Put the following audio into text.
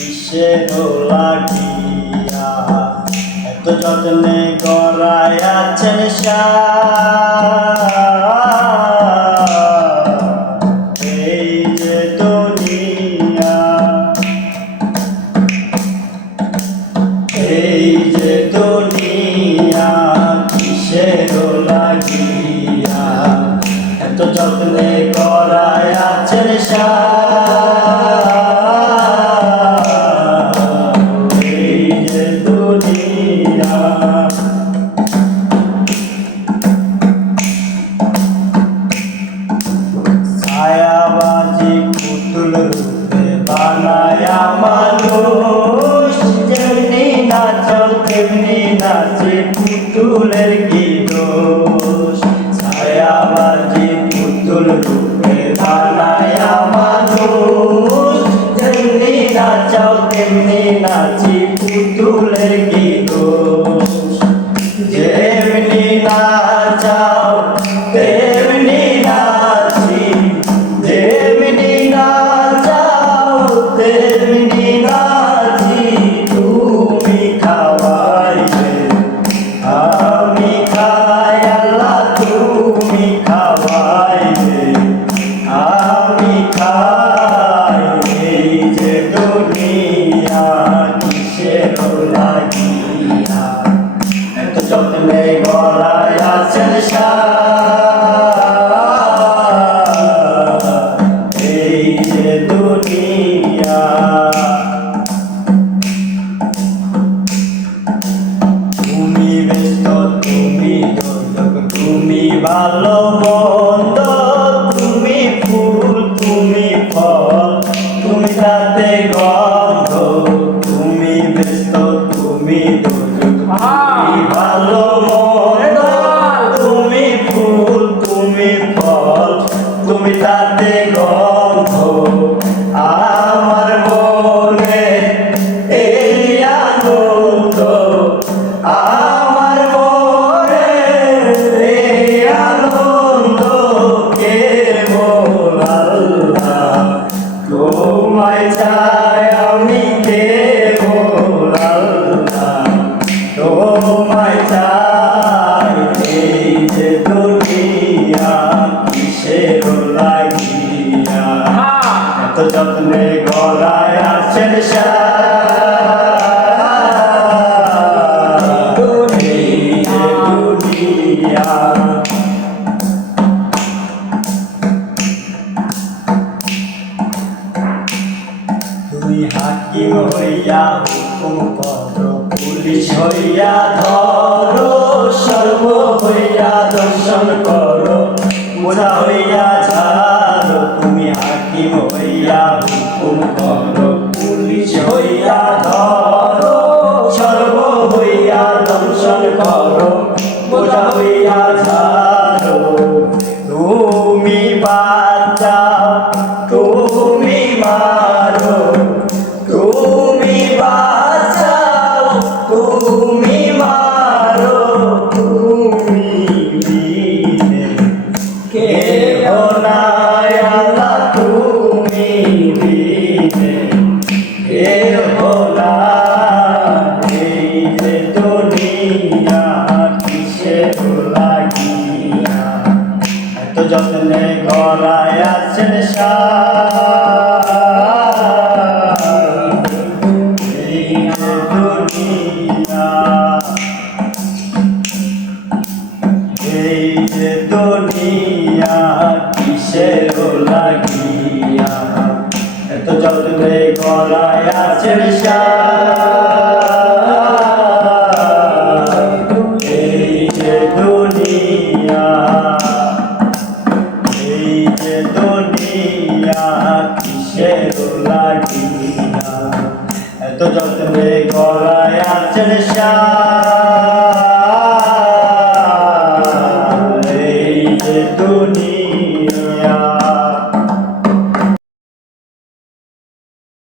কিসের লাগিয়া এত যত্নে গড়ায় আছেন এই যে দুনিয়া, এই যে দুনিয়া কিসের লাগিয়া এত যত্নে গড়ায় আছেন এই যে দুনিয়া। ছায়াবাজি পুতুল রূপে বানায়া মানুষ, যেমনি নাচো তেমনি নাচে পুতুলের কি দোষ। ছায়াবাজি পুতুল রূপে বানায়া মানুষ, যেমনি নাচাও তেমনি নাচি পুতুলের কি দোষ। যেমনি নাচাও তেমনি নাচি, যেমনি নাচাও তেমনি নাচি, তুমি খাওয়াইবে আমি খাই আল্লাহ, তুমি খাওয়াইবে আমি খাই। এই যে দুনিয়া কিসের লাগিয়া এত যত্নে গড়ায় আছেন এই যে দুনিয়া। তুমি ব্যস্ত তুমি দোলক তুমি ভালো মন্দ, তুমি ফুল তুমি ফল তুমি তাতে গন্ধ। তুমি ব্যস্ত তুমি দোলক তুমি ভালো মন্দ, তুমি ফুল তুমি ফল তুমি তাতে গন্ধ। আমার মনে এই আনন্দ, আমার মনে এই আনন্দ কেবল আল্লাহ তোমায় চাই আমি, কেবল আল্লাহ তোমায় চাই। এই যে দুনিয়া কিসের লাগিয়া এত যত্নে গড়ায় আছেন দুনিয়া। তুমি হাকিম হইয়া হুকুম করো, পুলিশ হইয়া ধরো, সর্ব হইয়া দর্শন করো, বোঝা হইয়া ছাড়ো। তুমি হাকিম হইয়া হুকুম করো, পুলিশ হইয়া ধরো, সর্ব হইয়া দর্শন করো, বোঝা হইয়া ছাড়ো। তুমি বাঁচাও তুমি মারো, তুমি বাঁচাও তুমি মারো, তুমি বিনে কেহ নাই আল্লাহ, তুমি বিনে কেহ নাই। এই যে দুনিয়া কিসের লাগিয়া এত যত্নে গড়ায় আছেন এই যে দুনিয়া, এই যে দুনিয়া কিসের লাগিয়া এত যত্নে গড়ায় আছেন এই যে দুনিয়া, এই যে দুনিয়া কিসের লাগিয়া এত যত্নে গড়ায় আছেন